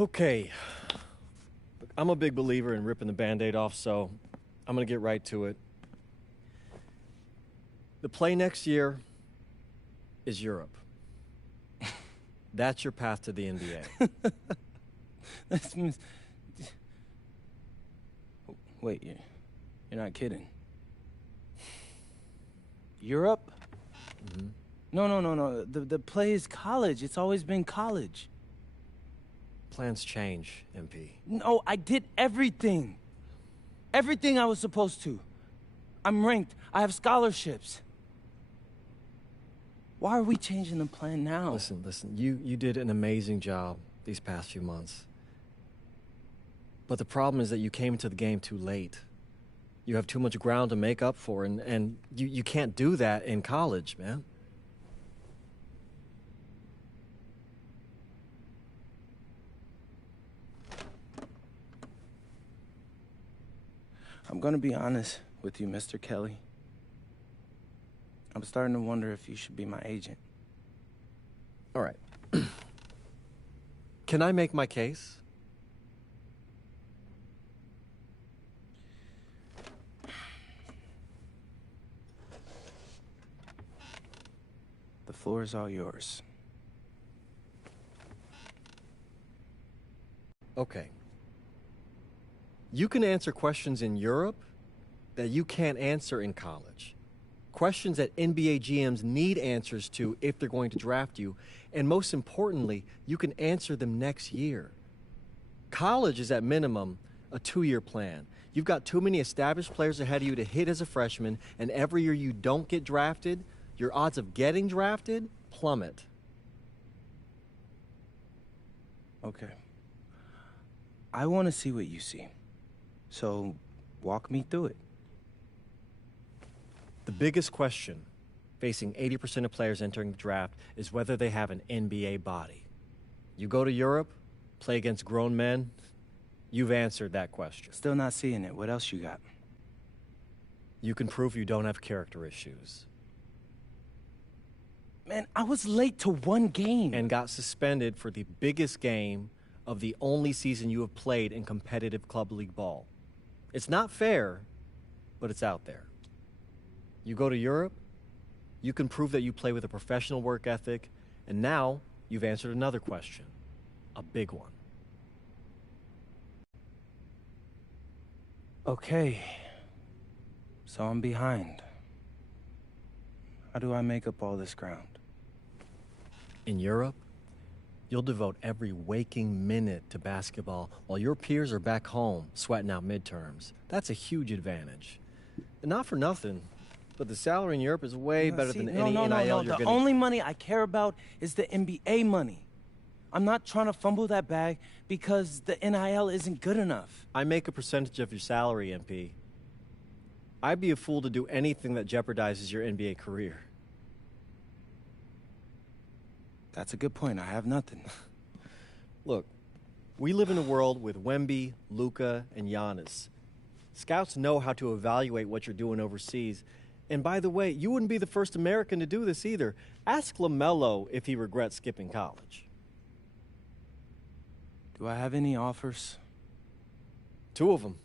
Okay. Look, I'm a big believer in ripping the Band-Aid off, so I'm gonna get right to it. The play next year is Europe. That's your path to the NBA. That means... Wait, you're not kidding. Europe? Mm-hmm. No. The play is college. It's always been college. Plans change, MP. No, I did everything. Everything I was supposed to. I'm ranked. I have scholarships. Why are we changing the plan now? Listen. You did an amazing job these past few months. But the problem is that you came into the game too late. You have too much ground to make up for, and you can't do that in college, man. I'm gonna be honest with you, Mr. Kelly. I'm starting to wonder if you should be my agent. All right. Can I make my case? The floor is all yours. Okay. You can answer questions in Europe that you can't answer in college. Questions that NBA GMs need answers to if they're going to draft you. And most importantly, you can answer them next year. College is at minimum a 2-year plan. You've got too many established players ahead of you to hit as a freshman, and every year you don't get drafted, your odds of getting drafted plummet. Okay. I want to see what you see. So, walk me through it. The biggest question facing 80% of players entering the draft is whether they have an NBA body. You go to Europe, play against grown men, you've answered that question. Still not seeing it. What else you got? You can prove you don't have character issues. Man, I was late to one game. And got suspended for the biggest game of the only season you have played in competitive club league ball. It's not fair, but it's out there. You go to Europe, you can prove that you play with a professional work ethic, and now you've answered another question, a big one. Okay, so I'm behind. How do I make up all this ground? In Europe, you'll devote every waking minute to basketball while your peers are back home sweating out midterms. That's a huge advantage. And not for nothing, but the salary in Europe is way better than any NIL you're The getting. only money I care about is the NBA money. I'm not trying to fumble that bag because the NIL isn't good enough. I make a percentage of your salary, MP. I'd be a fool to do anything that jeopardizes your NBA career. That's a good point. I have nothing. Look, we live in a world with Wemby, Luka, and Giannis. Scouts know how to evaluate what you're doing overseas. And by the way, you wouldn't be the first American to do this either. Ask LaMelo if he regrets skipping college. Do I have any offers? 2 of them.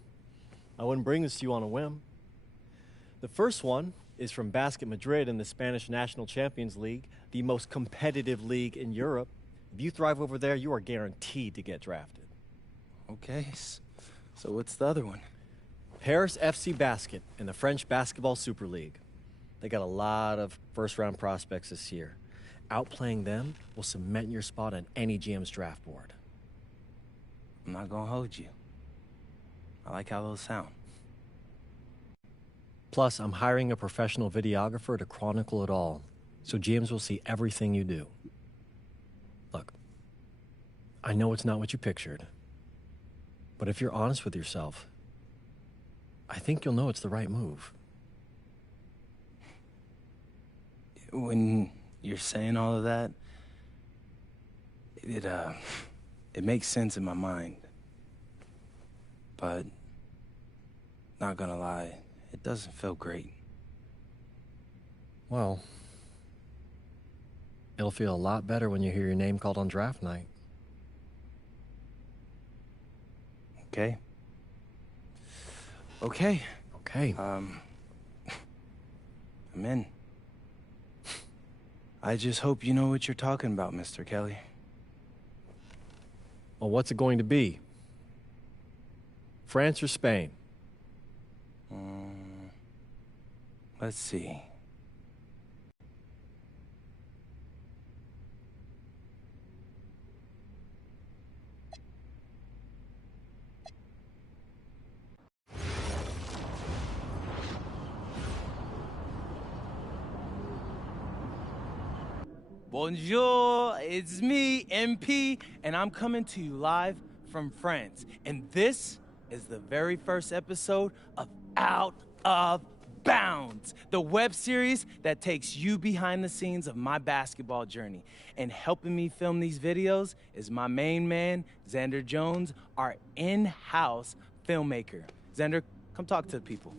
I wouldn't bring this to you on a whim. The first one is from Basket Madrid in the Spanish National Champions League, the most competitive league in Europe. If you thrive over there, you are guaranteed to get drafted. Okay, so what's the other one? Paris FC Basket in the French Basketball Super League. They got a lot of first-round prospects this year. Outplaying them will cement your spot on any GM's draft board. I'm not gonna hold you. I like how those sound. Plus, I'm hiring a professional videographer to chronicle it all, so GMs will see everything you do. Look, I know it's not what you pictured, but if you're honest with yourself, I think you'll know it's the right move. When you're saying all of that, it makes sense in my mind. But, not gonna lie, it doesn't feel great. Well, it'll feel a lot better when you hear your name called on draft night. Okay? Okay. Okay. I'm in. I just hope you know what you're talking about, Mr. Kelly. Well, what's it going to be? France or Spain? Let's see. Bonjour, it's me, MP, and I'm coming to you live from France. And this is the very first episode of Out of Bounds, the web series that takes you behind the scenes of my basketball journey. And helping me film these videos is my main man, Xander Jones, our in-house filmmaker. Xander, come talk to the people.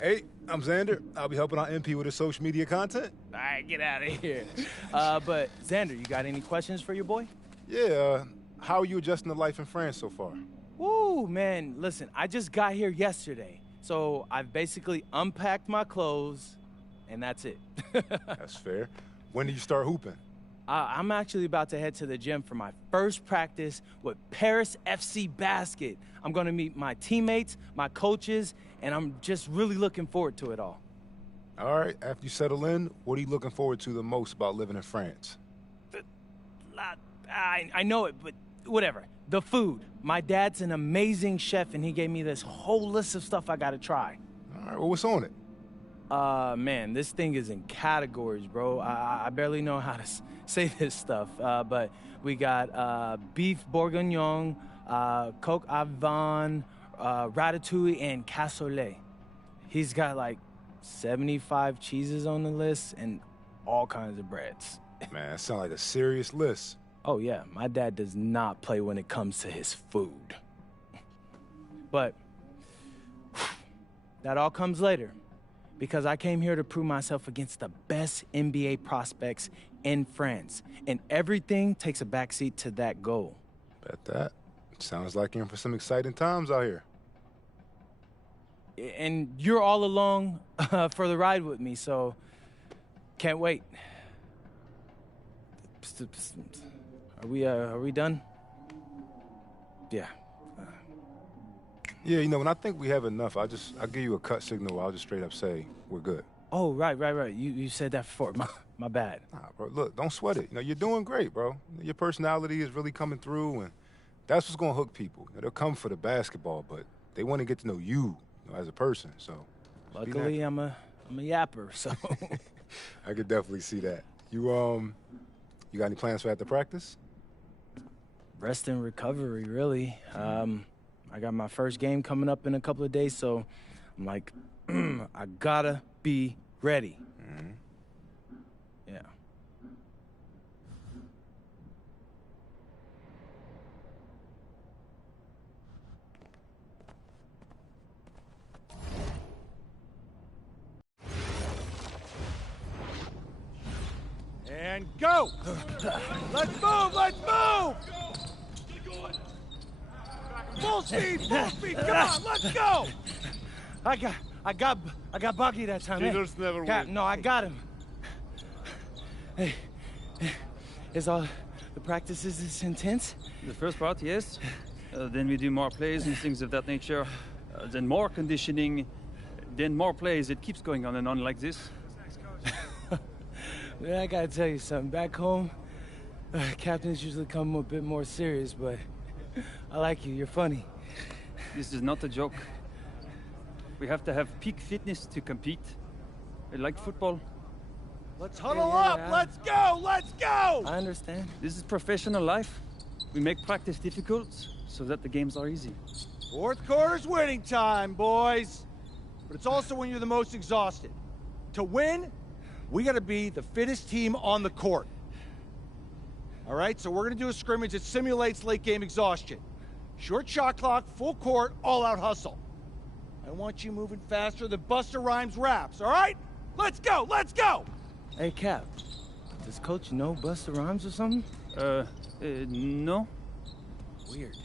Hey, I'm Xander. I'll be helping out MP with his social media content. All right, get out of here. But Xander, you got any questions for your boy? Yeah, how are you adjusting to life in France so far? Woo, man, listen, I just got here yesterday. So I've basically unpacked my clothes, and that's it. That's fair. When do you start hooping? I'm actually about to head to the gym for my first practice with Paris FC Basket. I'm gonna meet my teammates, my coaches, and I'm just really looking forward to it all. All right, after you settle in, what are you looking forward to the most about living in France? I know it, but whatever. The food. My dad's an amazing chef, and he gave me this whole list of stuff I gotta try. All right, well, what's on it? Man, this thing is in categories, bro. I barely know how to say this stuff, but we got beef bourguignon, coq au vin, ratatouille, and cassoulet. He's got like 75 cheeses on the list and all kinds of breads. Man, that sounds like a serious list. Oh yeah, my dad does not play when it comes to his food. But that all comes later, because I came here to prove myself against the best NBA prospects in France, and everything takes a backseat to that goal. Bet that. Sounds like you're in for some exciting times out here. And you're all along for the ride with me, so can't wait. Are we done? Yeah. Yeah, you know, when I think we have enough, I'll give you a cut signal. I'll just straight up say we're good. Oh, right. You said that before. My bad. Nah, bro, look, don't sweat it. You know, you're doing great, bro. Your personality is really coming through, and that's what's gonna hook people. You know, they'll come for the basketball, but they want to get to know you, as a person. So, luckily, I'm a yapper, so. I could definitely see that. You got any plans for after practice? Rest and recovery, really. I got my first game coming up in a couple of days, so I'm like, I gotta be ready. Mm-hmm. Yeah. And go! Let's move! Let's move! Full speed! Full speed! Come on! Let's go! I got Bucky that time. Cheaters never win. No, I got him. Hey, is all the practices this intense? The first part, yes. Then we do more plays and things of that nature. Then more conditioning. Then more plays. It keeps going on and on like this. Yeah, I gotta tell you something. Back home, captains usually come a bit more serious, but I like you. You're funny. This is not a joke. We have to have peak fitness to compete. Like football. Let's huddle up! Let's go! Let's go! I understand. This is professional life. We make practice difficult so that the games are easy. Fourth quarter's winning time, boys. But it's also when you're the most exhausted. To win, we gotta be the fittest team on the court. All right, so we're gonna do a scrimmage that simulates late game exhaustion. Short shot clock, full court, all-out hustle. I want you moving faster than Busta Rhymes raps, all right? Let's go, let's go! Hey, Cap, does Coach know Busta Rhymes or something? No. Weird.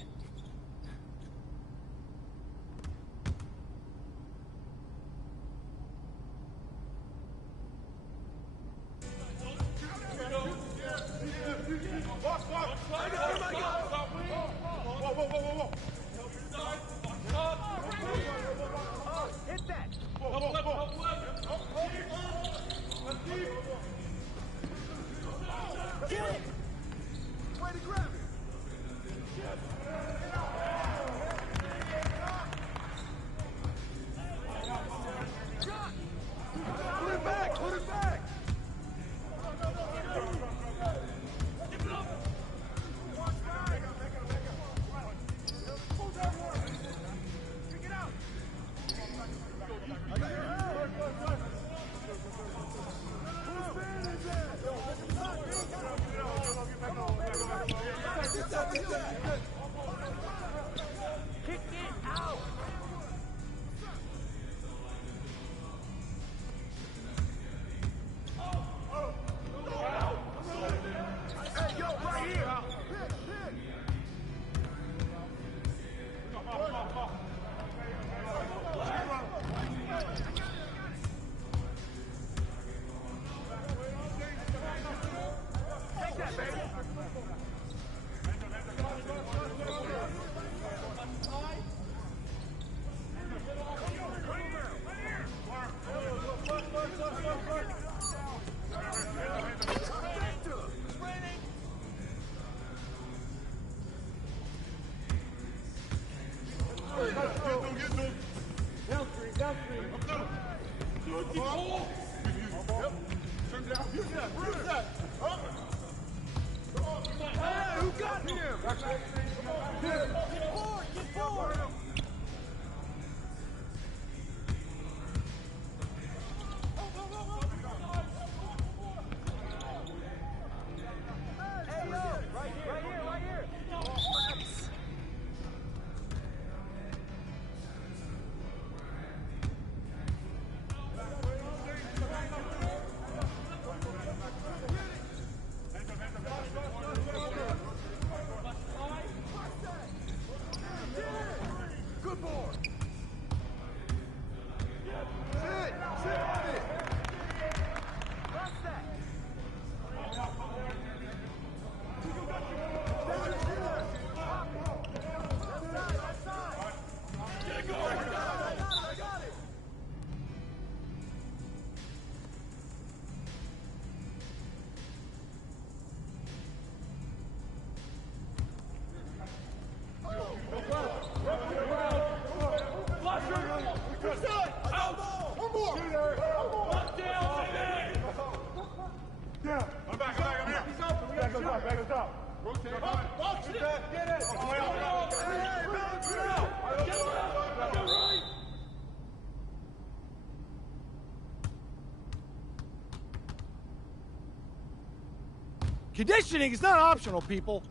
Conditioning is not optional, people.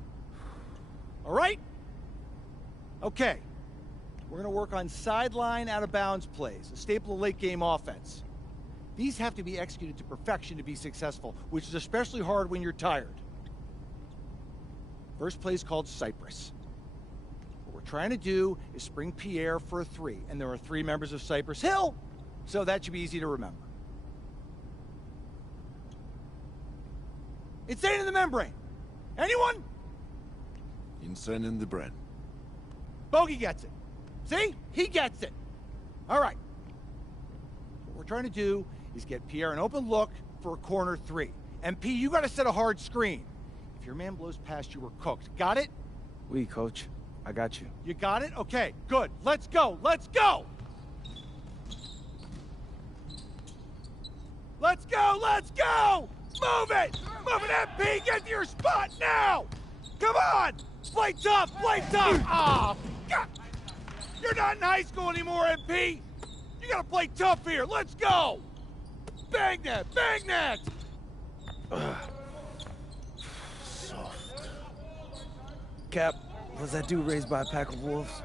All right? Okay. We're going to work on sideline out-of-bounds plays, a staple of late-game offense. These have to be executed to perfection to be successful, which is especially hard when you're tired. First play is called Cypress. What we're trying to do is spring Pierre for a 3, and there are 3 members of Cypress Hill, so that should be easy to remember. Insane in the membrane. Anyone? Insane in the brain. Bogey gets it. See? He gets it. All right. What we're trying to do is get Pierre an open look for a corner 3. MP, you got to set a hard screen. If your man blows past you, we're cooked. Got it? Oui, coach. I got you. You got it? Okay, good. Let's go. Let's go. Let's go. Let's go. Move it! Move it, MP! Get to your spot now! Come on! Play tough! Play tough! Ah, God! You're not in high school anymore, MP! You gotta play tough here! Let's go! Bang that! Bang that! Soft. Cap, was that dude raised by a pack of wolves?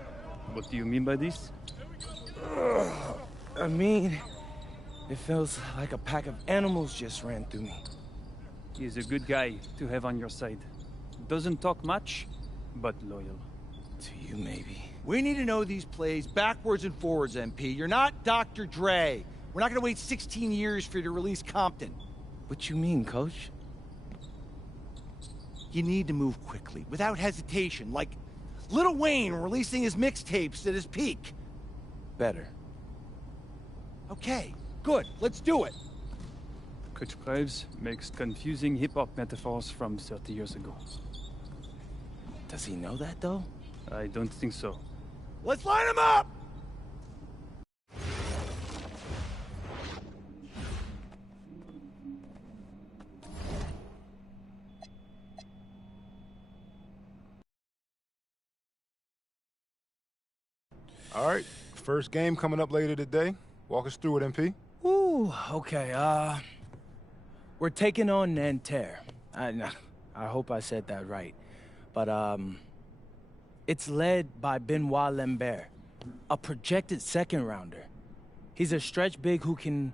What do you mean by this? I mean, it feels like a pack of animals just ran through me. He's a good guy to have on your side. Doesn't talk much, but loyal. To you, maybe. We need to know these plays backwards and forwards, MP. You're not Dr. Dre. We're not gonna wait 16 years for you to release Compton. What you mean, Coach? You need to move quickly, without hesitation, like Lil Wayne releasing his mixtapes at his peak. Better. Okay, good. Let's do it. Coach Graves makes confusing hip-hop metaphors from 30 years ago. Does he know that, though? I don't think so. Let's line him up! All right, first game coming up later today. Walk us through it, MP. Ooh, okay, we're taking on Nanterre. I hope I said that right. But, it's led by Benoit Lambert, a projected second-rounder. He's a stretch big who can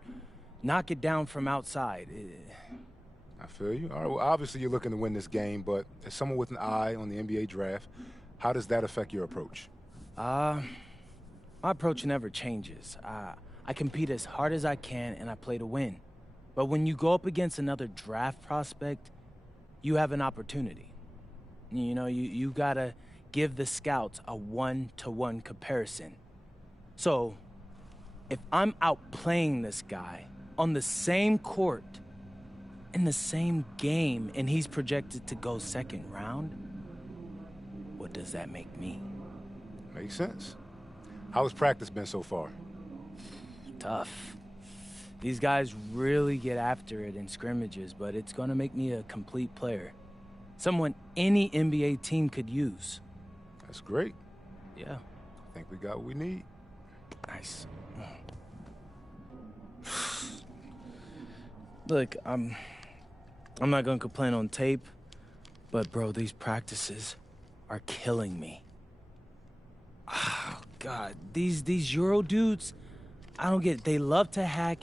knock it down from outside. I feel you. All right, well, obviously you're looking to win this game, but as someone with an eye on the NBA draft, how does that affect your approach? My approach never changes. I compete as hard as I can, and I play to win. But when you go up against another draft prospect, you have an opportunity. You know, you gotta give the scouts a one-to-one comparison. So, if I'm outplaying this guy on the same court, in the same game, and he's projected to go second round, what does that make me? Makes sense. How has practice been so far? Tough. These guys really get after it in scrimmages, but it's gonna make me a complete player. Someone any NBA team could use. That's great. Yeah. I think we got what we need. Nice. Look, I'm not gonna complain on tape, but bro, these practices are killing me. Oh, God, these Euro dudes, I don't get it. They love to hack,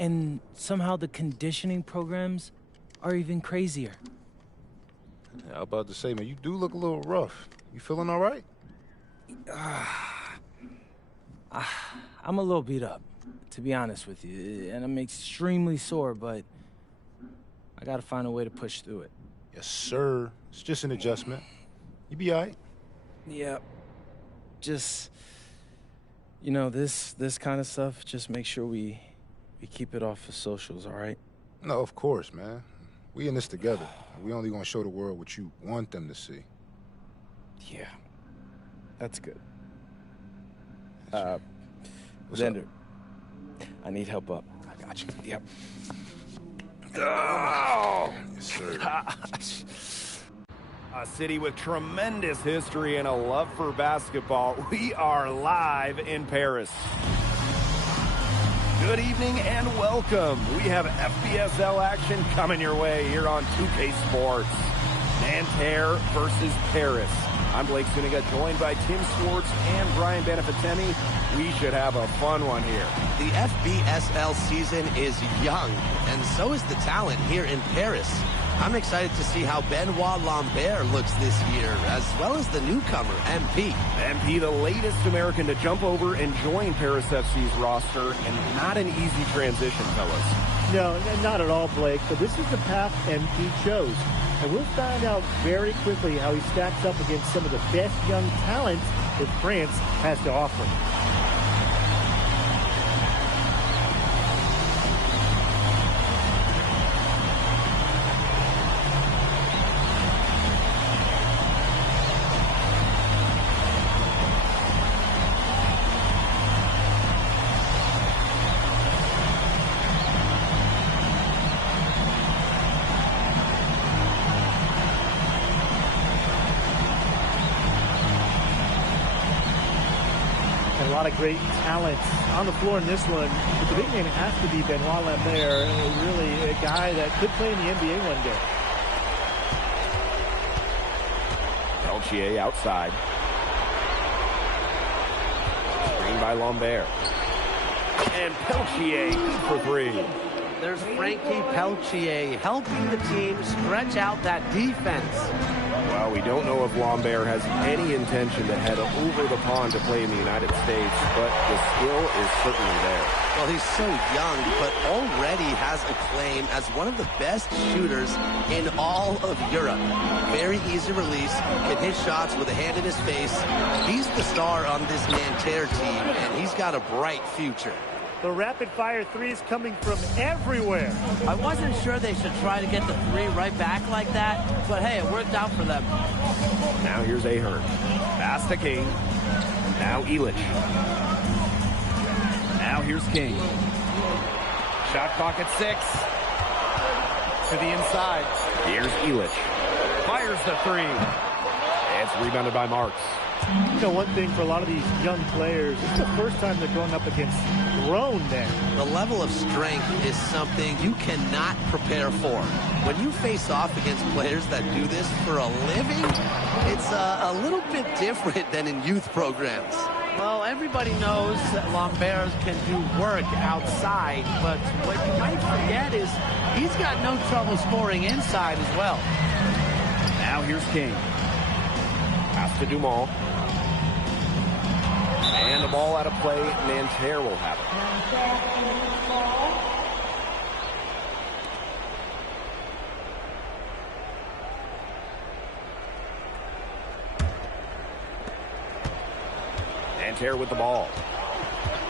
and somehow the conditioning programs are even crazier. Yeah, I was about to say, man, you do look a little rough. You feeling all right? I'm a little beat up, to be honest with you, and I'm extremely sore, but I gotta find a way to push through it. Yes, sir. It's just an adjustment. You be all right. Yeah, just, you know, this kind of stuff, just make sure we keep it off the socials, all right? No, of course, man. We in this together. We only gonna show the world what you want them to see. Yeah, that's good. What's Xander, up? I need help up. I got you. Yep. Oh! Yes, sir. A city with tremendous history and a love for basketball. We are live in Paris. Good evening and welcome. We have FBSL action coming your way here on 2K Sports. Nanterre versus Paris. I'm Blake Zuniga, joined by Tim Swartz and Brian Beneficeni. We should have a fun one here. The FBSL season is young, and so is the talent here in Paris. I'm excited to see how Benoit Lambert looks this year, as well as the newcomer, MP. MP, the latest American to jump over and join Paris FC's roster, and not an easy transition, fellas. No, not at all, Blake, but this is the path MP chose. And we'll find out very quickly how he stacks up against some of the best young talents that France has to offer. A lot of great talent on the floor in this one. But the big name has to be Benoit Lambert, really a guy that could play in the NBA one day. Peltier outside. Screen by Lambert. And Peltier for three. There's Frankie Peltier helping the team stretch out that defense. Well, we don't know if Lambert has any intention to head over the pond to play in the United States, but the skill is certainly there. Well, he's so young, but already has a claim as one of the best shooters in all of Europe. Very easy release, can hit shots with a hand in his face. He's the star on this Nanterre team, and he's got a bright future. The rapid-fire threes coming from everywhere. I wasn't sure they should try to get the three right back like that, but hey, it worked out for them. Now here's Ahern. Pass to King. Now Elich. Now here's King. Shot clock at 6. To the inside. Here's Elich. Fires the three. It's rebounded by Marks. You know, one thing for a lot of these young players, it's the first time they're going up against grown men. The level of strength is something you cannot prepare for. When you face off against players that do this for a living, it's a little bit different than in youth programs. Well, everybody knows that Lambert can do work outside, but what you might forget is he's got no trouble scoring inside as well. Now here's King. Pass to Dumont. And the ball out of play. Nanterre will have it. Nanterre with the ball.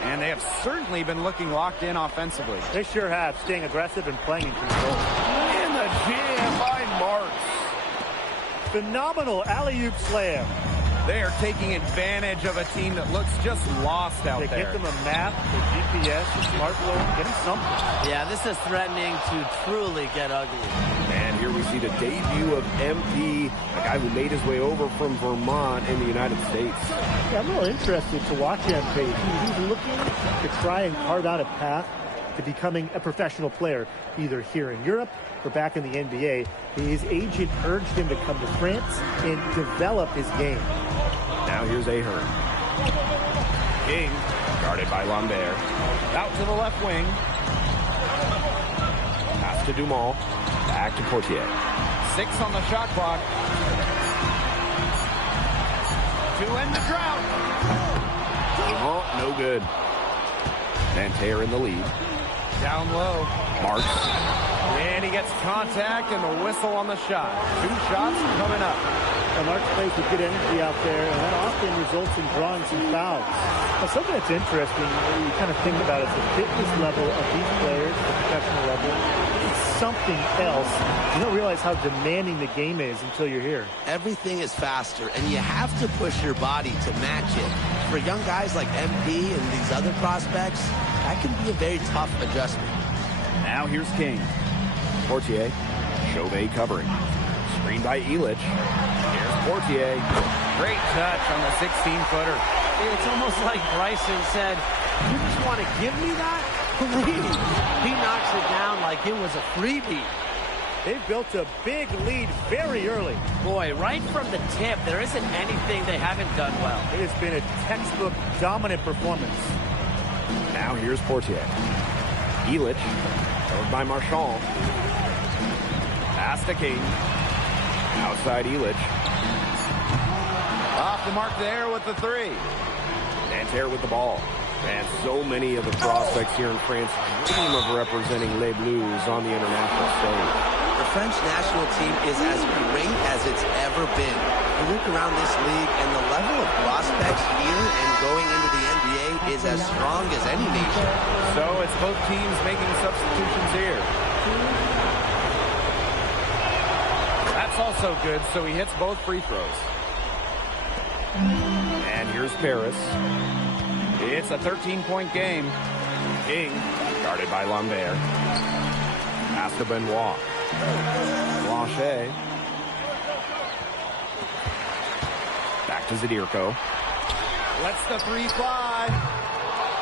And they have certainly been looking locked in offensively. They sure have, staying aggressive and playing in control. And the jam by Marks. Phenomenal alley-oop slam. They are taking advantage of a team that looks just lost out They there. get them a map, a GPS, a smartphone, get them something. Yeah, this is threatening to truly get ugly. And here we see the debut of MP, a guy who made his way over from Vermont in the United States. Yeah, I'm real interested to watch MP. He's looking to try and carve out a path to becoming a professional player, either here in Europe or back in the NBA. His agent urged him to come to France and develop his game. Now here's Ahern. King, guarded by Lambert. Out to the left wing. Pass to Dumont. Back to Portier. 6 on the shot clock. To end the drought. Dumont, no good. Nanterre in the lead. Down low. Marks. And he gets contact and the whistle on the shot. 2 shots coming up. And Marks plays with good energy out there, and that often results in drawing some fouls. Now, something that's interesting, you kind of think about, is the fitness level of these players, the professional level. It's something else. You don't realize how demanding the game is until you're here. Everything is faster, and you have to push your body to match it. For young guys like MP and these other prospects, that can be a very tough adjustment. Now here's King. Portier. Chauvet covering. Screen by Elich. Here's Portier. Great touch on the 16-footer. It's almost like Bryson said, you just want to give me that? Please. He knocks it down like it was a freebie. They've built a big lead very early. Boy, right from the tip, there isn't anything they haven't done well. It has been a textbook dominant performance. Now here's Portier. Elich. Covered by Marchand. Pass to King. Outside Elich. Off the mark there with the 3. Nanterre with the ball. And so many of the prospects here in France dream of representing Les Bleus on the international stage. The French national team is as great as it's ever been. You look around this league, and the level of prospects here and going into the NBA is as strong as any nation. So it's both teams making substitutions here. That's also good, so he hits both free throws. And here's Paris. It's a 13-point game. King, guarded by Lambert. Pass to Benoit. Blanchet. Back to Zadirko. Lets the 3 fly.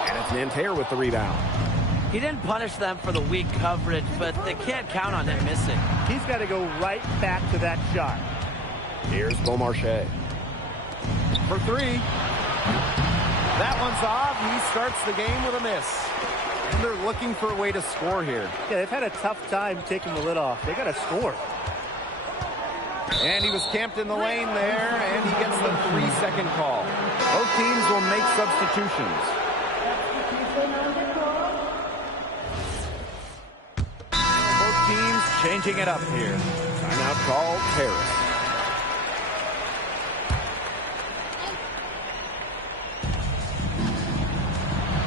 And it's Nanterre with the rebound. He didn't punish them for the weak coverage, but they can't count on him missing. He's got to go right back to that shot. Here's Beaumarchais. For 3. That one's off. He starts the game with a miss. And they're looking for a way to score here. Yeah, they've had a tough time taking the lid off. They got to score. And he was camped in the lane there, and he gets the 3-second call. Both teams will make substitutions. Both teams changing it up here. Timeout call, Paris.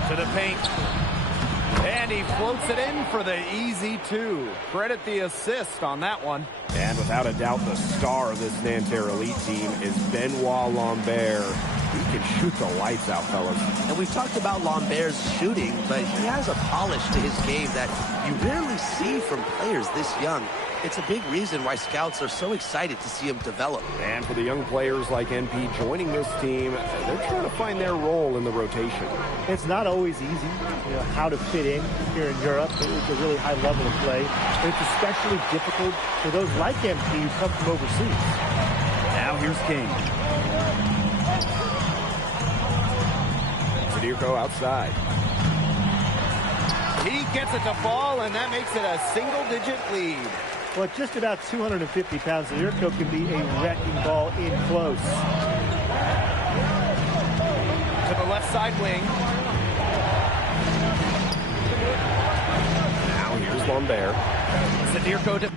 To the paint. And he floats it in for the easy 2. Credit the assist on that one. And without a doubt, the star of this Nanterre Elite team is Benoit Lambert. He can shoot the lights out, fellas. And we've talked about Lambert's shooting, but he has a polish to his game that you rarely see from players this young. It's a big reason why scouts are so excited to see him develop. And for the young players like NP joining this team, they're trying to find their role in the rotation. It's not always easy, how to fit in here in Europe. It's a really high level of play. But it's especially difficult for those like NP who come from overseas. Now here's King. Zadirko outside. He gets it to fall, and that makes it a single-digit lead. Well, at just about 250 pounds, Zadirko can be a wrecking ball in close. To the left side wing. Now here's Lambert. Zadirko to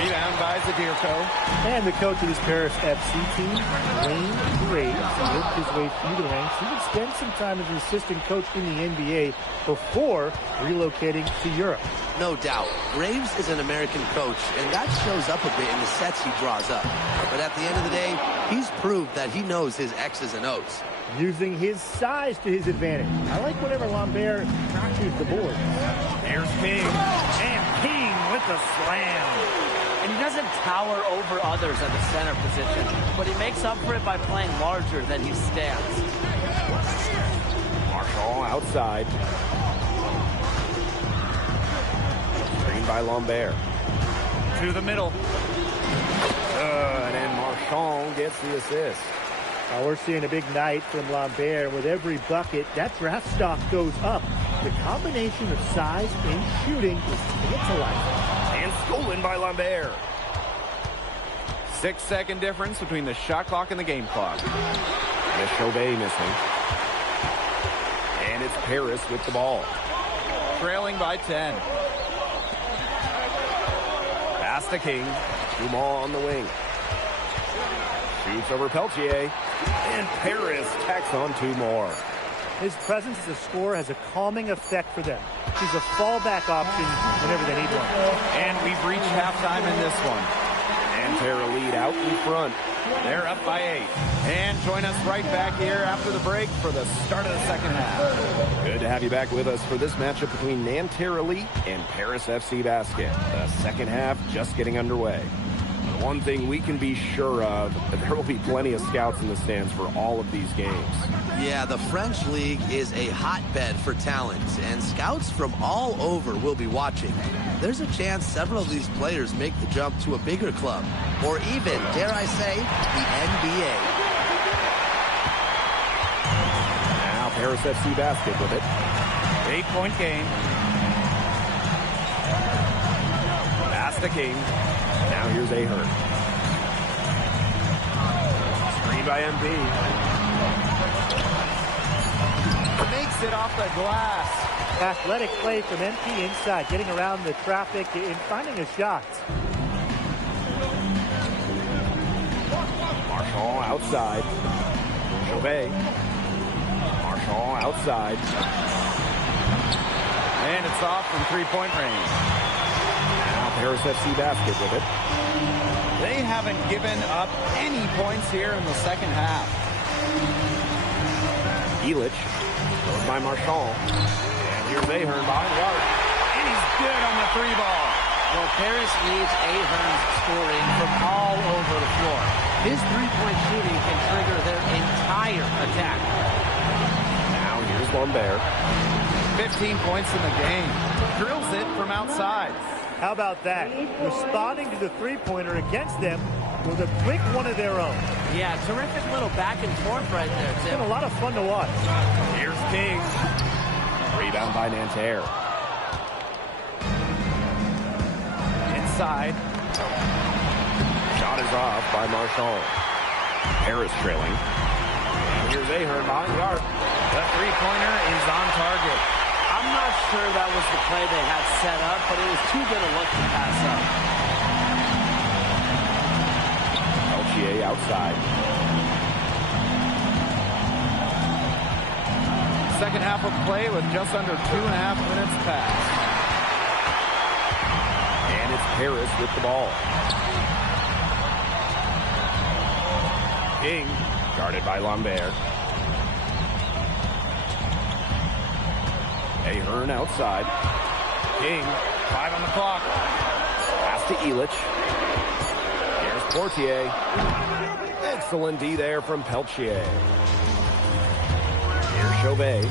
Rebound by Zadirko. And the coach of this Paris FC team, Wayne Graves, worked his way through the ranks. He would spend some time as an assistant coach in the NBA before relocating to Europe. No doubt. Graves is an American coach, and that shows up a bit in the sets he draws up. But at the end of the day, he's proved that he knows his X's and O's. Using his size to his advantage. I like whenever Lambert notches the board. Here's King. And King with the slam. And he doesn't tower over others at the center position, but he makes up for it by playing larger than he stands. Marshall outside. Screen by Lambert. To the middle. Good, and Marchand gets the assist. Now we're seeing a big night from Lambert. With every bucket, that draft stock goes up. The combination of size and shooting is tantalizing. And stolen by Lambert. 6-second difference between the shot clock and the game clock. And Chauvet missing. And it's Paris with the ball. Trailing by 10. Pass to King. Dumas on the wing. Shoots over Peltier. And Paris tacks on 2 more. His presence as a scorer has a calming effect for them. He's a fallback option whenever they need one. And we've reached halftime in this one. And Terra lead out in front. They're up by 8. And join us right back here after the break for the start of the second half. Good to have you back with us for this matchup between Nanterre Elite and Paris FC Basket. The second half just getting underway. One thing we can be sure of, there will be plenty of scouts in the stands for all of these games. Yeah, the French League is a hotbed for talent, and scouts from all over will be watching. There's a chance several of these players make the jump to a bigger club, or even, dare I say, the NBA. Now Paris FC Basket with it. 8-point game. Pass to King. Now here's Ahern. Screen by MB. Makes it off the glass. Athletic play from MP inside, getting around the traffic and finding a shot. Marchand outside. Chauvet. Marchand outside. And it's off from 3-point range. Paris FC Basket with it. They haven't given up any points here in the second half. Illich goes by Marchand. And here's Ahern behind the arc. And he's good on the 3-ball. Well, Paris needs Ahern's scoring from all over the floor. His three-point shooting can trigger their entire attack. Now here's Lambert. 15 points in the game. Drills it from outside. How about that? Responding to the three-pointer against them with a quick one of their own. Yeah, terrific little back and forth right there, Tim. It's been a lot of fun to watch. Here's King. Rebound by Nanterre. Inside. Shot is off by Marchand. Paris trailing. And here's Ahern behind the arc. The three-pointer is on target. I'm not sure that was the play they had set up, but it was too good a look to pass up. Peltier outside. Second half of play with just under 2.5 minutes passed. And it's Paris with the ball. King, guarded by Lambert. Ahern outside. King, 5 on the clock. Pass to Illich. Here's Portier. Excellent D there from Peltier. Here's Chauvet.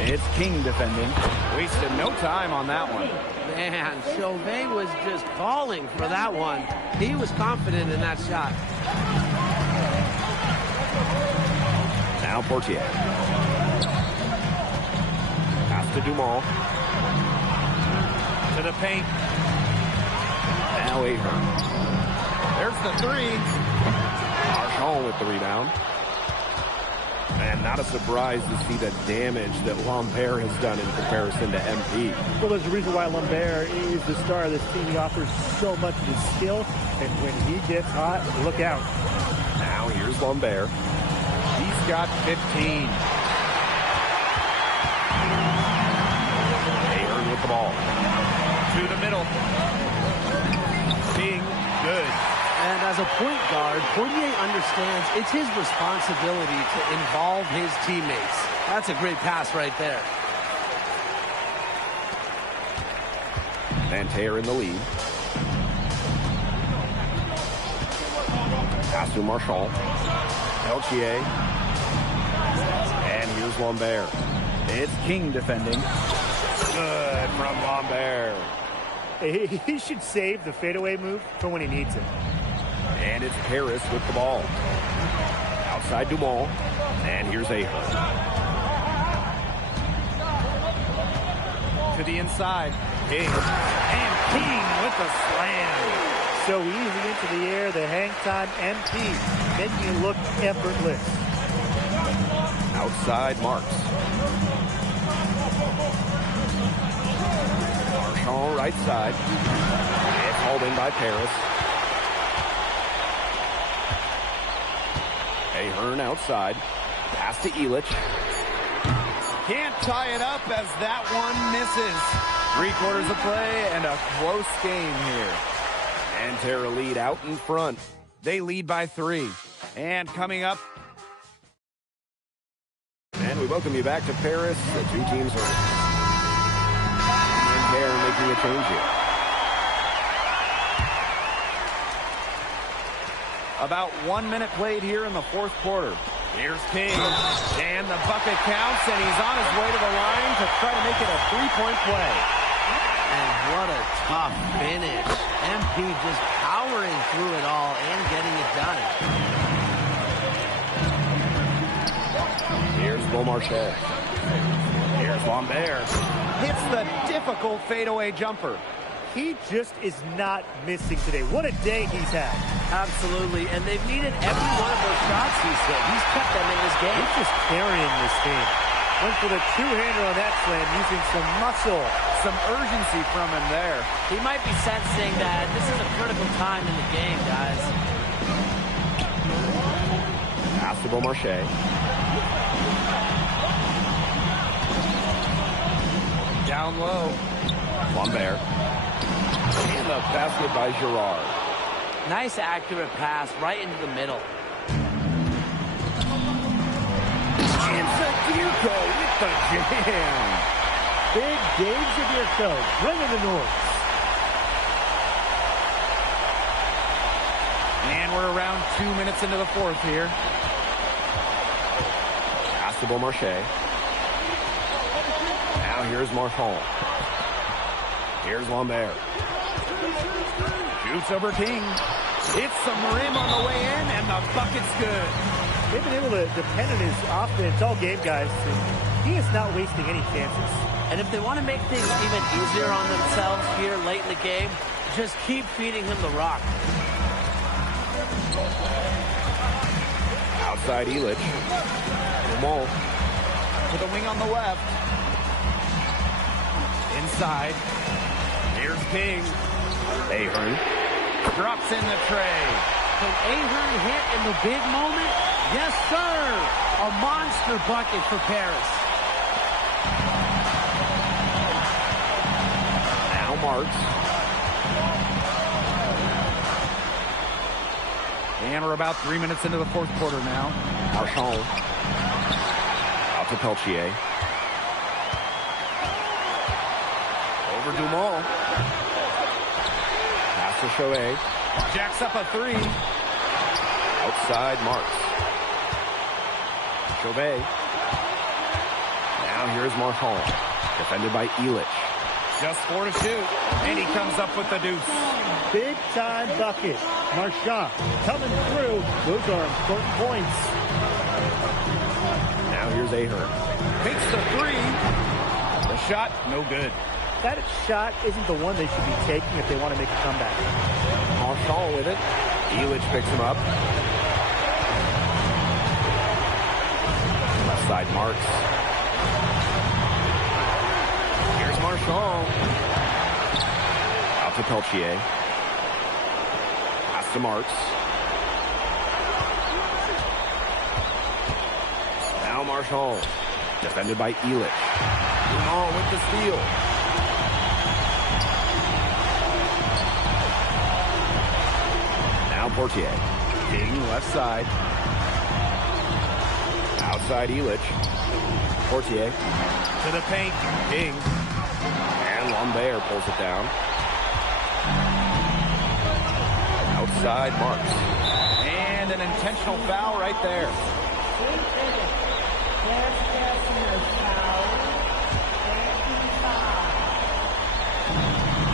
It's King defending. Wasted no time on that one. Man, Chauvet was just calling for that one. He was confident in that shot. Now Portier. To Dumas. To the paint. Now Ahern. There's the 3. Marchand with the rebound. And not a surprise to see the damage that Lambert has done in comparison to MP. Well, there's a reason why Lambert is the star of this team. He offers so much of his skill, and when he gets hot, look out. Now here's Lambert. He's got 15. Ahern with the ball. To the middle. Being good. And as a point guard, Portier understands it's his responsibility to involve his teammates. That's a great pass right there. Nanterre in the lead. Pass to Marchand. Peltier. And here's Lambert. It's King defending. Good from Lambert. He should save the fadeaway move for when he needs it. And it's Paris with the ball. Outside Dumont. And here's Ahern. To the inside. King. And King with the slam. So easy into the air, the hang time MP, making it look effortless. Outside Marks. Marchand right side. It's hauled in by Paris. Ahern outside. Pass to Illich. Can't tie it up as that one misses. 3/4 of play and a close game here. Nanterre lead out in front. They lead by 3. And coming up. And we welcome you back to Paris. The two teams are Nanterre making a change here. About 1 minute played here in the 4th quarter. Here's King. And the bucket counts, and he's on his way to the line to try to make it a 3-point play. And what a tough finish. MP just powering through it all and getting it done. Here's Beaumarchais. Here's Lambert. Hits the difficult fadeaway jumper. He just is not missing today. What a day he's had. Absolutely, and they've needed every one of those shots he's hit. He's kept them in his game. He's just carrying this team. Went for the two-hander on that slam using some muscle. Some urgency from him there. He might be sensing that this is a critical time in the game, guys. Pass to Beaumarchais. Down low. Lambert. And the basket by Girard. Nice accurate pass right into the middle. And Zadirko with the jam. Big Dave Zadirko, bringing the noise. And we're around 2 minutes into the 4th here. Pass to Beaumarchais. Now here's Marchand. Here's Lambert. Shoots over King. Hits some rim on the way in, and the bucket's good. They've been able to depend on his offense all game, guys. And he is not wasting any chances. And if they want to make things even easier on themselves here late in the game, just keep feeding him the rock. Outside Illich. Dumont. To the wing on the left. Inside. Here's King. Ahern. Drops in the tray. Can Ahern hit in the big moment? Yes, sir. A monster bucket for Paris. Now Marks. And we're about 3 minutes into the 4th quarter now. Marchand. Out to Peltier. Over Dumont. Pass to Chauvet. Jacks up a 3. Outside Marks. Chauvet. Now here's Marchand. Defended by Illich. Just 4 to shoot. And he comes up with the deuce. Big time bucket. Marchand coming through. Those are important points. Now here's Ahern. Takes the 3. The shot, no good. That shot isn't the one they should be taking if they want to make a comeback. Marchand with it. Illich picks him up. Outside Marks. Here's Marchand. Out to Peltier. Pass to Marks. Now Marchand. Defended by Elich. Dumont with the steal. Now Portier. King left side. Outside Elich. Portier. To the paint. King. And Lambert pulls it down. Outside Marks. And an intentional foul right there.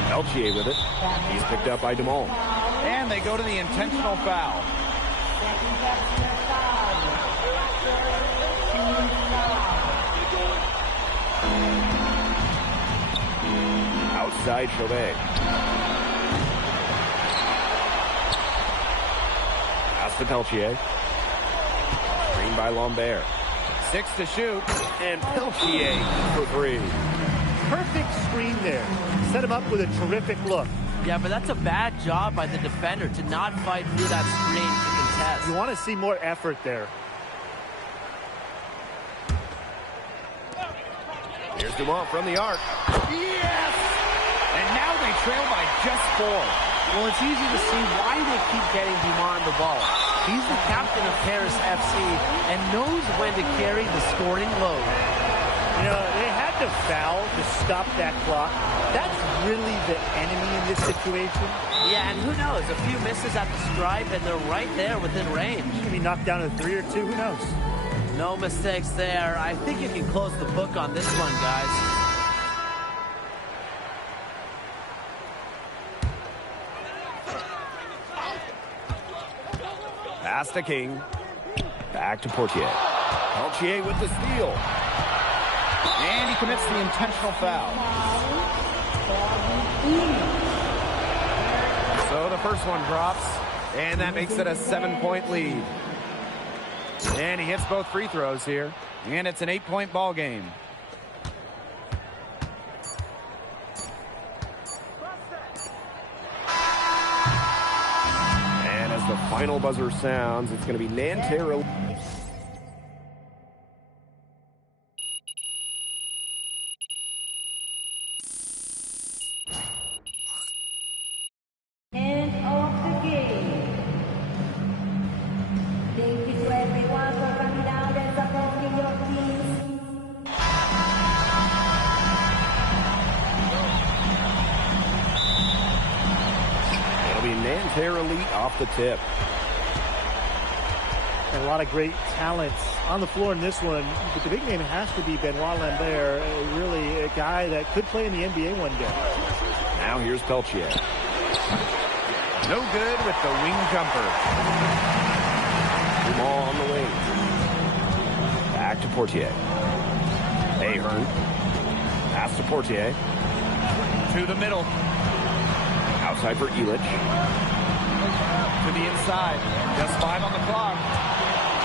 Peltier with it. He's picked up by Dumont. And they go to the intentional foul. Outside Chauvet. Pass to Peltier. Screen by Lambert. 6 to shoot. And Peltier for 3. Perfect screen there. Set him up with a terrific look. Yeah, but that's a bad job by the defender to not fight through that screen to contest. You want to see more effort there. Here's Dumont from the arc. Yes! And now they trail by just 4. Well, it's easy to see why they keep getting Dumont the ball. He's the captain of Paris FC and knows when to carry the scoring load. You know, they had to foul to stop that clock. That's really the enemy in this situation. Yeah, and who knows? A few misses at the stripe, and they're right there within range. Maybe knocked down a 3 or 2, who knows? No mistakes there. I think you can close the book on this one, guys. Pass to King. Back to Portier. Peltier with the steal. And he commits the intentional foul. So the first one drops, and that makes it a 7-point lead. And he hits both free throws here, and it's an 8-point ball game. And as the final buzzer sounds, it's going to be Nanterre. End of the game. Thank you to everyone for coming out and supporting your teams. It'll be Nanterre Elite off the tip. And a lot of great talents on the floor in this one. But the big name has to be Benoit Lambert, really a guy that could play in the NBA one day. Now here's Peltier. No good with the wing jumper. Ball on the wing. Back to Portier. Ahern. Pass to Portier. To the middle. Outside for Elich. To the inside. Just 5 on the clock.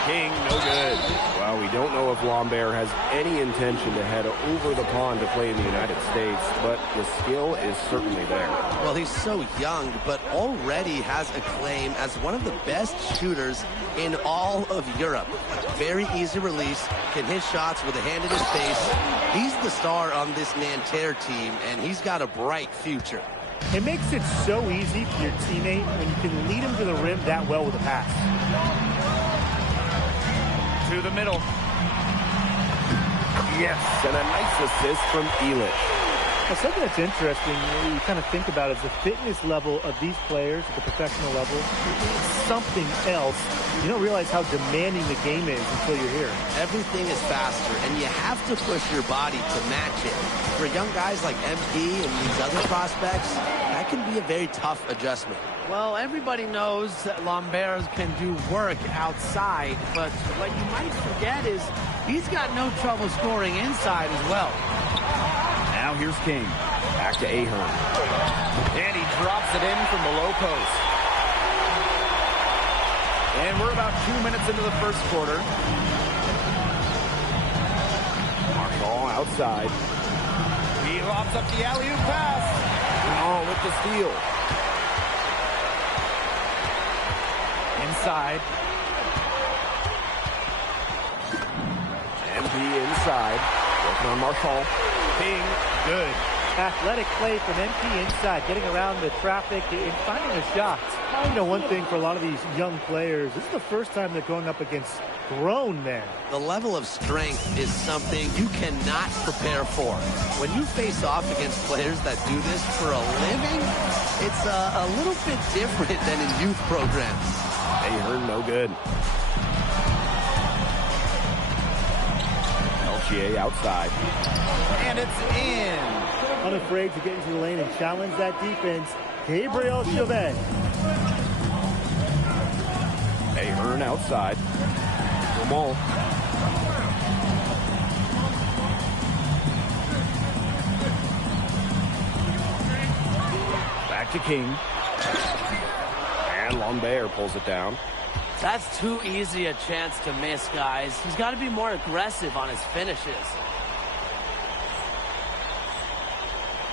King, no good. Well, we don't know if Lambert has any intention to head over the pond to play in the United States, but the skill is certainly there. Well, he's so young, but already has a claim as one of the best shooters in all of Europe. Very easy release, can hit shots with a hand in his face. He's the star on this Nanterre team, and he's got a bright future. It makes it so easy for your teammate when you can lead him to the rim that well with a pass. To the middle. Yes, and a nice assist from Elich. Now, something that's interesting, you kind of think about is the fitness level of these players at the professional level. It's something else. You don't realize how demanding the game is until you're here. Everything is faster, and you have to push your body to match it. For young guys like MP and these other prospects, that can be a very tough adjustment. Well, everybody knows that Lambert can do work outside, but what you might forget is he's got no trouble scoring inside as well. Now here's King. Back to Ahern. And he drops it in from the low post. And we're about 2 minutes into the first quarter. outside. He lobs up the alley-oop pass. Oh, with the steal. Inside. MP inside. Working on Marshall. King, good. Athletic play from MP inside, getting around the traffic and finding a shot. You know, one thing for a lot of these young players, this is the first time they're going up against grown men. The level of strength is something you cannot prepare for. When you face off against players that do this for a living, it's a little bit different than in youth programs. Ahern, no good. LGA outside. And it's in. Unafraid to get into the lane and challenge that defense, Gabriel Chauvet. Ahern outside. Jamal. Back to King. And Lambert pulls it down. That's too easy a chance to miss, guys. He's got to be more aggressive on his finishes.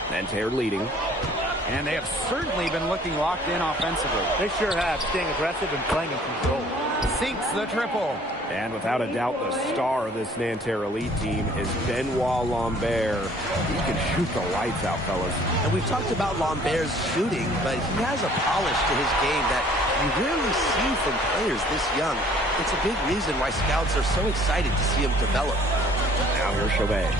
Nanterre leading. And they have certainly been looking locked in offensively. They sure have, staying aggressive and playing in control. Sinks the triple. And without a doubt, the star of this Nanterre elite team is Benoit Lambert. He can shoot the lights out, fellas. And we've talked about Lambert's shooting, but he has a polish to his game that you rarely see from players this young. It's a big reason why scouts are so excited to see him develop. Now here's Chauvet.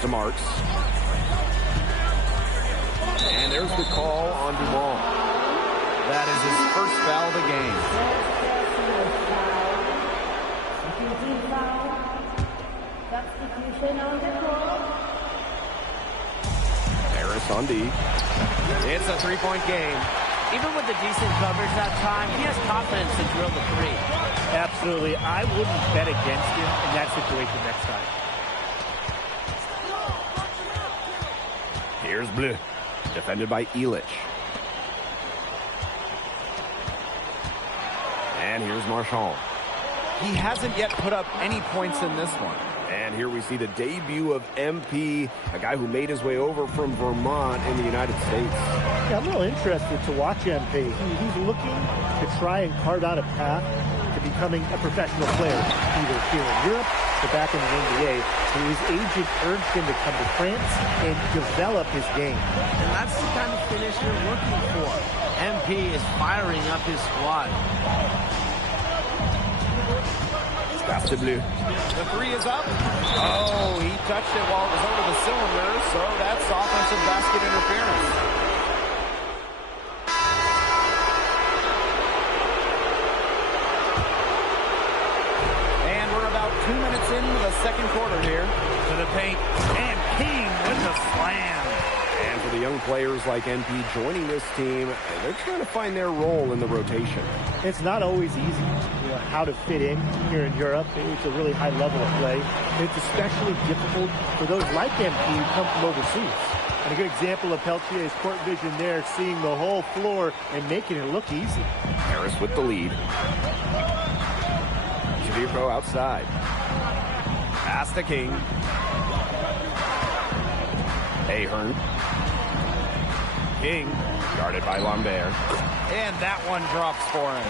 To Marks. And there's the call on Dumont. That is his first foul of the game. Substitution on the court. Harris on D. It's a three-point game. Even with the decent coverage that time, he has confidence to drill the three. Absolutely. I wouldn't bet against him in that situation next time. Here's Bleu, defended by Elich. And here's Marchand. He hasn't yet put up any points in this one. And here we see the debut of MP, a guy who made his way over from Vermont in the United States. Yeah, I'm a little interested to watch MP. He's looking to try and carve out a path to becoming a professional player, either here in Europe or back in the NBA. So his agent urged him to come to France and develop his game. And that's the kind of finish you're looking for. MP is firing up his squad. Pass to Bleu. The three is up. Oh, he touched it while it was over the cylinder, so that's offensive basket interference. And we're about 2 minutes into the second quarter here. To the paint, and King with the slam. And for the young players like MP joining this team, they're trying to find their role in the rotation. It's not always easy, how to fit in here in Europe. It's a really high level of play. It's especially difficult for those like MP who come from overseas. And a good example of Peltier's court vision there, seeing the whole floor and making it look easy. Harris with the lead. Javirko outside. Pass to King. Ahern. King. Guarded by Lambert. And that one drops for him.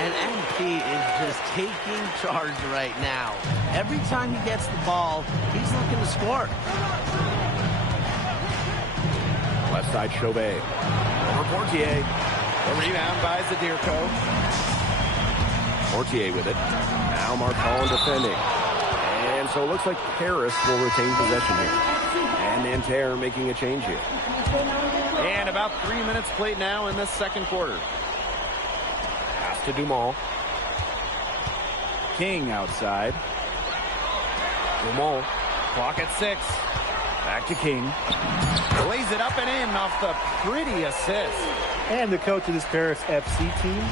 And MP is just taking charge right now. Every time he gets the ball, he's looking to score. Left side, Chauvet. Over Portier. The rebound by Zadirko. Portier with it. Now Marcon defending. And so it looks like Paris will retain possession here. And Nanterre making a change here. And about 3 minutes played now in this second quarter. Pass to Dumont. King outside. Dumont. Clock at 6. Back to King. Lays it up and in off the pretty assist. And the coach of this Paris FC team,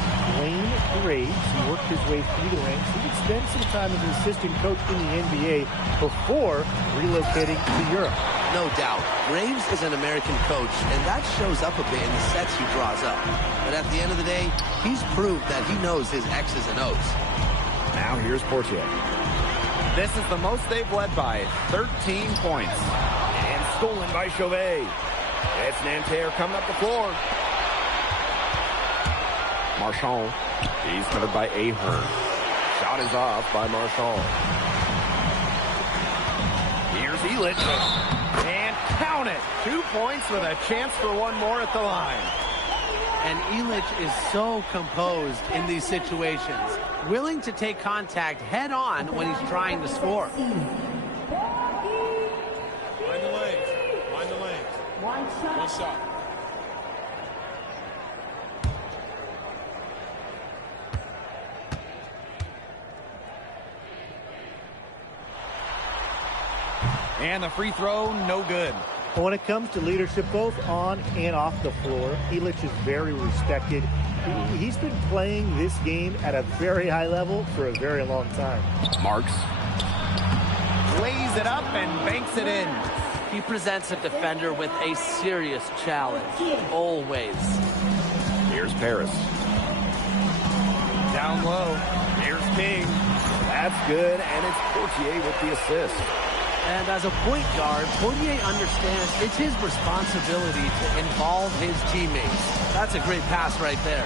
Wayne Graves, he worked his way through the ranks. He would spend some time as an assistant coach in the NBA before relocating to Europe. No doubt. Graves is an American coach, and that shows up a bit in the sets he draws up. But at the end of the day, he's proved that he knows his X's and O's. Now here's Portier. This is the most they've led by, 13 points. And stolen by Chauvet. It's Nanterre coming up the floor. Marchand. He's covered by Ahern. Shot is off by Marchand. Here's Elitch. And count it. 2 points with a chance for one more at the line. And Elitch is so composed in these situations, willing to take contact head on when he's trying to score. Mind the lanes. Mind the lanes. One shot. And the free throw, no good. When it comes to leadership, both on and off the floor, Elitch is very respected. He's been playing this game at a very high level for a very long time. Marks. Lays it up and banks it in. He presents a defender with a serious challenge, always. Here's Paris. Down low. Here's King. That's good, and it's Portier with the assist. And as a point guard, Portier understands it's his responsibility to involve his teammates. That's a great pass right there.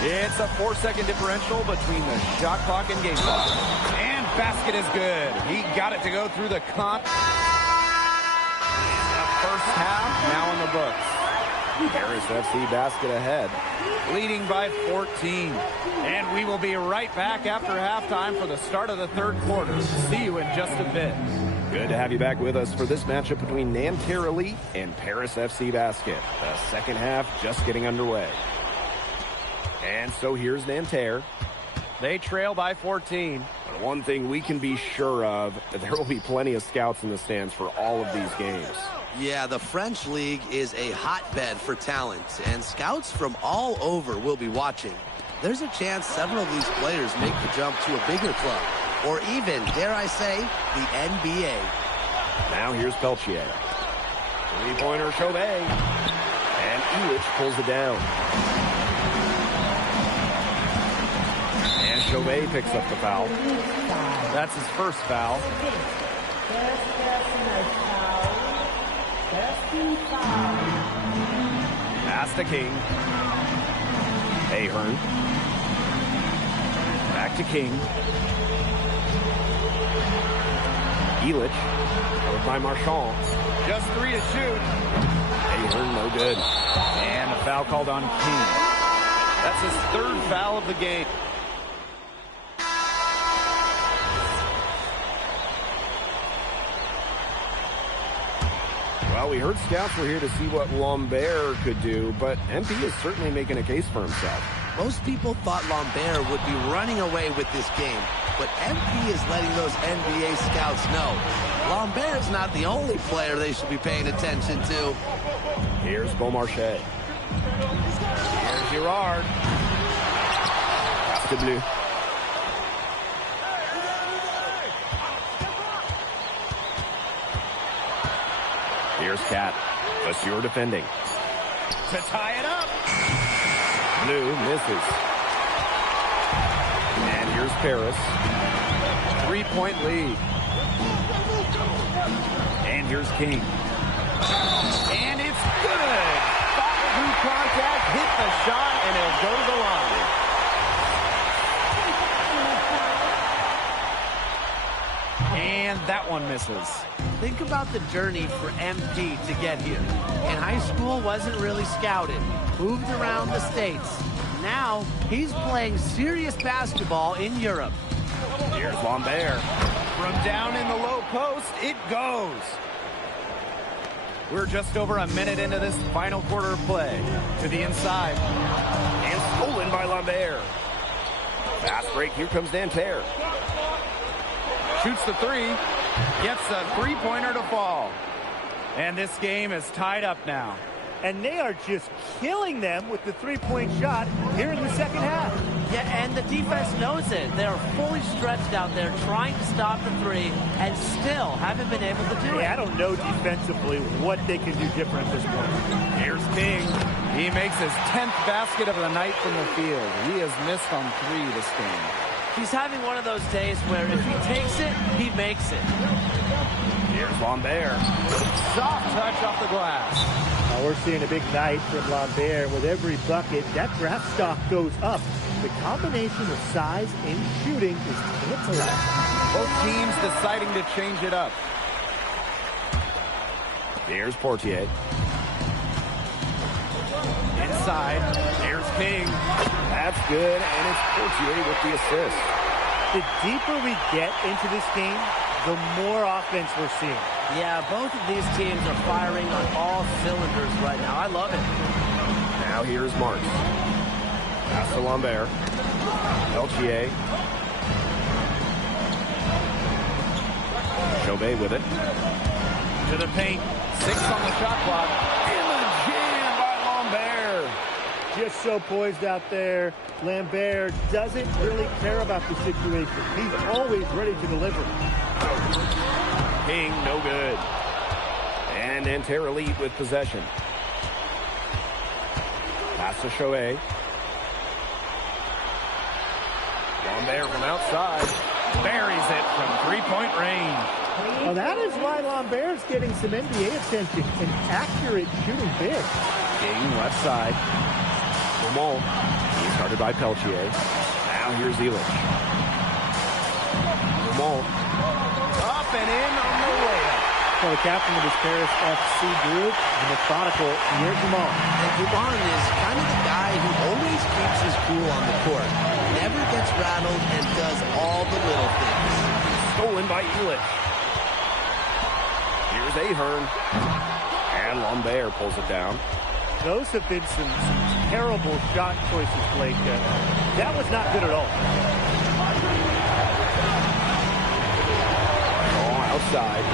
It's a 4-second differential between the shot clock and game clock. And basket is good. He got it to go through the comp. The first half now in the books. Paris FC basket ahead. Leading by 14. And we will be right back after halftime for the start of the third quarter. See you in just a bit. Good to have you back with us for this matchup between Nanterre Elite and Paris FC Basket. The second half just getting underway. And so here's Nanterre. They trail by 14. But one thing we can be sure of, there will be plenty of scouts in the stands for all of these games. Yeah, the French League is a hotbed for talent, and scouts from all over will be watching. There's a chance several of these players make the jump to a bigger club, or even, dare I say, the NBA. Now here's Peltier. Three-pointer Chauvet. And Elitch pulls it down. And Chauvet picks up the foul. That's his first foul. Pass to King. Ahern. Back to King. Elitch. Covered by Marchand. Just 3 to shoot. Ahern, no good. And a foul called on King. That's his third foul of the game. Well, we heard scouts were here to see what Lambert could do, but MP is certainly making a case for himself. Most people thought Lambert would be running away with this game, but MP is letting those NBA scouts know Lambert is not the only player they should be paying attention to. Here's Beaumarchais. Here's Girard. Pass to Bleu. Here's Cat. Monsieur defending. To tie it up. Bleu misses. And here's Paris. 3-point lead. And here's King. And it's good. Follow through contact, hit the shot, and it'll go to the line. And that one misses. Think about the journey for MP to get here. In high school, wasn't really scouted. Moved around the States. Now, he's playing serious basketball in Europe. Here's Lambert. From down in the low post, it goes. We're just over a minute into this final quarter of play. To the inside. And stolen by Lambert. Fast break, here comes Nanterre. Shoots the three. Gets a three-pointer to fall. And this game is tied up now. And they are just killing them with the three-point shot here in the second half. Yeah, and the defense knows it. They're fully stretched out there trying to stop the three and still haven't been able to do it. I don't know defensively what they can do different at this point. Here's King. He makes his 10th basket of the night from the field. He has missed on 3 this game. He's having one of those days where if he takes it, he makes it. Here's Lambert. Soft touch off the glass. We're seeing a big night from Lambert. With every bucket, that draft stock goes up. The combination of size and shooting is tantalizing. Both teams deciding to change it up. Here's Portier. Inside, there's King. That's good, and it's Portier with the assist. The deeper we get into this game, the more offense we're seeing. Yeah, both of these teams are firing on all cylinders right now. I love it. Now here's Marks. Pass to Lambert. Peltier. Chauvet with it. To the paint. 6 on the shot clock. In the jam by Lambert. Just so poised out there. Lambert doesn't really care about the situation. He's always ready to deliver. King, no good. And Nanterre lead with possession. Pass to Chauvet. Lambert from outside. Buries it from three-point range. Well, that is why Lambert's getting some NBA attention. An accurate shooting big. King left side. Dumont. He's guarded by Peltier. Now here's Elich. Dumont. Up and in on the layup. So the captain of this Paris FC group, the methodical Pierre Dumont. And Dumont is kind of the guy who always keeps his cool on the court. Never gets rattled and does all the little things. Stolen by Elich. Here's Ahern. And Lambert pulls it down. Those have been some terrible shot choices, Blake. That was not good at all. Outside.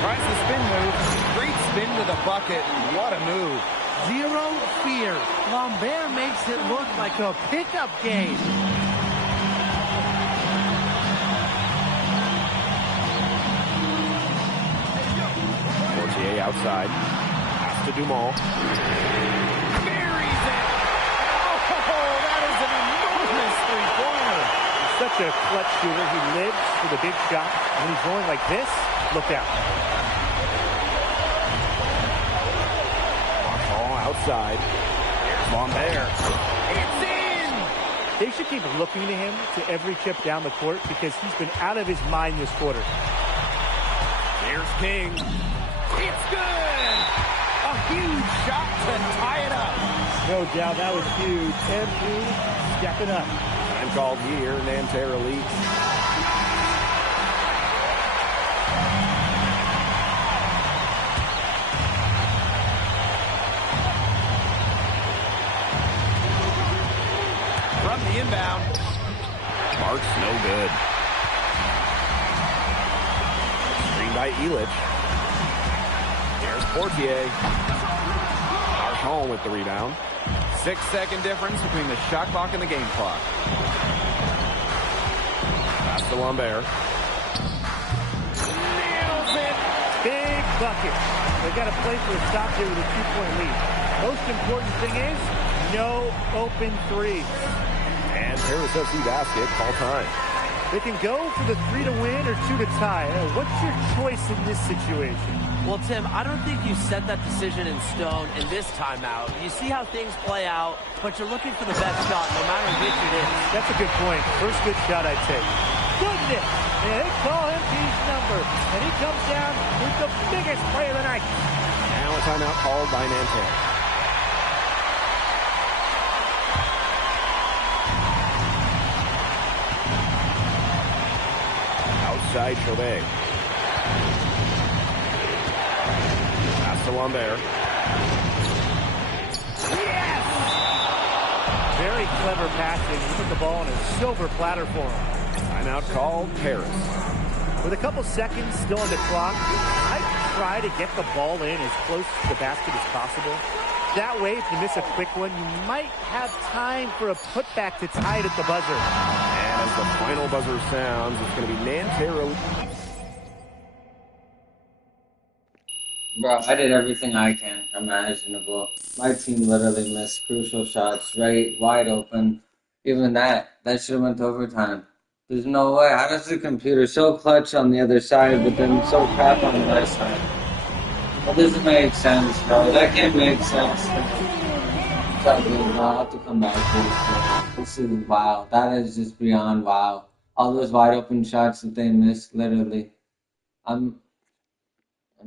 Tries the spin move. Great spin to the bucket. What a move. Zero fear. Lambert makes it look like a pickup game. Portier outside. Pass to Dumont. Buries it. Oh, that is an enormous three-pointer. He's such a clutch shooter. He lives for the big shot. When he's going like this, look out. All outside. Here's Lambert. It's in. They should keep looking to him to every chip down the court because he's been out of his mind this quarter. Here's King. It's good. A huge shot to tie it up. No doubt that was huge. MP stepping up. Time called here. Nanterre leads. From the inbound. Marks no good. Screen by Elich. Here's Portier. Marchand with the rebound. 6-second difference between the shot clock and the game clock. Pass to Lambert. Nails it. Big bucket. They've got to play for a stop here with a 2-point lead. Most important thing is no open threes. And Paris FC basket, call time. They can go for the 3 to win or 2 to tie. What's your choice in this situation? Well, Tim, I don't think you set that decision in stone in this timeout. You see how things play out, but you're looking for the best shot no matter which it is. That's a good point. First good shot I'd take. Goodness! And they call him his number, and he comes down with the biggest play of the night. Now a timeout called by Nanterre. Outside Chauvet. Pass to Lambert. Yes! Very clever passing. He put the ball on a silver platter for him. Timeout called Paris. With a couple seconds still on the clock, I'd try to get the ball in as close to the basket as possible. That way, if you miss a quick one, you might have time for a putback to tie it at the buzzer. And as the final buzzer sounds, it's going to be Nanterre. Bro, I did everything I can imaginable. My team literally missed crucial shots, right wide open. Even that should have went to overtime. There's no way. How does the computer so clutch on the other side, but then so crap on the right side? That doesn't make sense, bro. That can't make sense. It's all good, bro. I'll have to come back to this. This is wow. That is just beyond wow. All those wide open shots that they missed, literally. I'm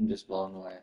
just blown away.